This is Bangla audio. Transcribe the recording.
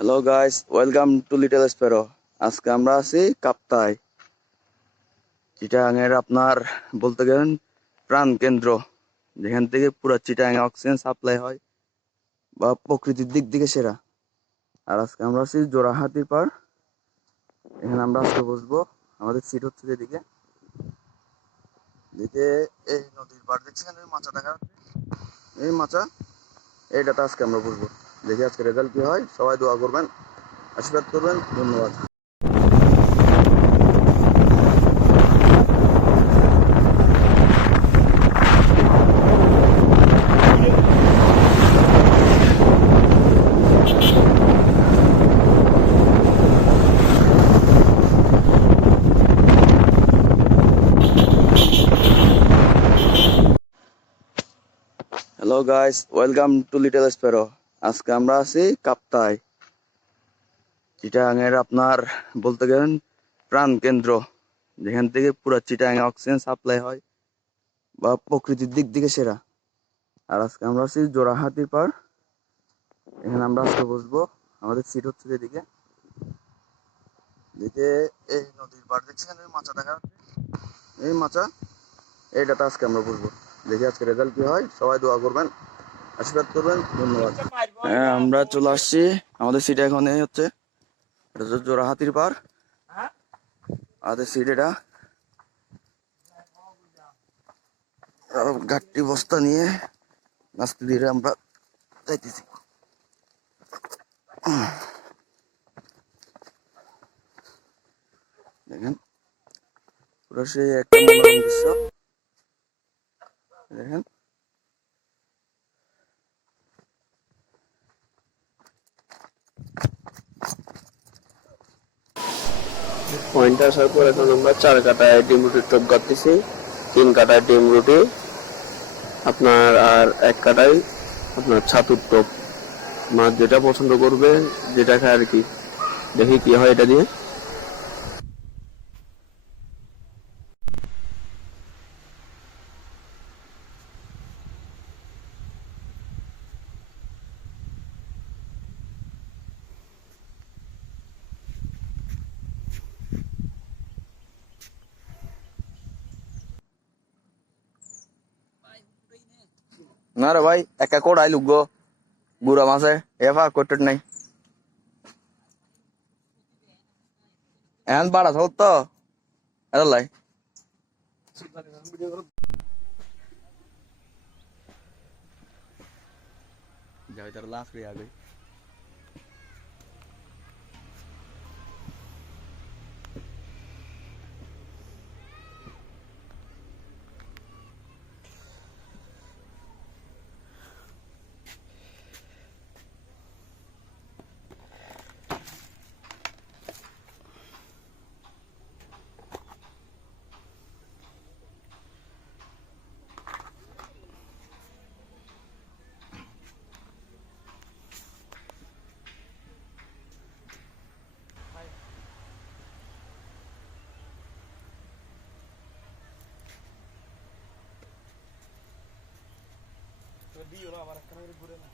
Hello guys welcome to little sparrow আজকে আমরা আছি কাপ্তায় চিটাগাংয়ের আপনার বলতে গেলেন প্রাণ কেন্দ্র, যেখান থেকে পুরো চিটাগাং অক্সিজেন সাপ্লাই হয়, বা প্রকৃতির দিক থেকে সেরা। আর আজকে আমরা আছি জোড়াহাতির পার, এখানে আমরা আজকে বসবো। আমাদের সিট হচ্ছে যেদিকে দিকে এই নদীর পার দেখছেন? ওই মাচা দেখা? এই মাচা, এইটাতে আজকে আমরা বসবো। দেখি আজকে রেজাল্ট কি হয় সবাই দোয়া করবেন আশীর্বাদ করবেন ধন্যবাদ hello guys welcome to little sparrow আজকে আমরা আছি কাপ্তায় চিটাগাংয়ের আপনার বলতে গেলেন প্রাণ কেন্দ্র, যেখান থেকে পুরো চিটাগাং অক্সিজেন সাপ্লাই হয়, বা প্রকৃতির দিক থেকে সেরা। আর আজকে আমরা আছি জোড়াহাতির পার এখানে আমরা আজকে বসবো, আমাদের সিট হচ্ছে যেদিকে দিকে এই নদীর পার দেখছেন ওই মাচা দেখা যাচ্ছে? এই মাচা, এইটাতে আজকে আমরা বসবো। দেখি আজকে রেজাল্ট কি হয়, সবাই দোয়া করবেন, আশীর্বাদ করবেন, ধন্যবাদ। হ্যাঁ আমরা চলে আসছি। আমাদের সিট এখন এই হচ্ছে। এটা হচ্ছে জোড়াহাতির পার। আমাদের সিট এটা। গাট্টি বস্তা নিয়ে নাস্তে ধীরে আমরা যাইতেছি। দেখেন, পুরো সেই একটা দৃশ্য দেখেন পয়েন্টে আসার পর এখন আমরা চার কাটায় ডিম রুটির টপ গাঁথতেছি তিন কাটায় ডিম রুটি, আপনার আর এক কাটায় আপনার ছাতুর টপ। মাছ যেটা পছন্দ করবে, যেটা খায় আর কি। দেখি কি হয় এটা দিয়ে। না রে ভাই, একা কোড়াই লুকগো। বুড়া মাছে এফা করতে নাই। এখন বাড়া সব তো। এটা লাই। যাই তার লাস্ট রে আগে। വറക്കണ ഒരു ഗുരുന്ന്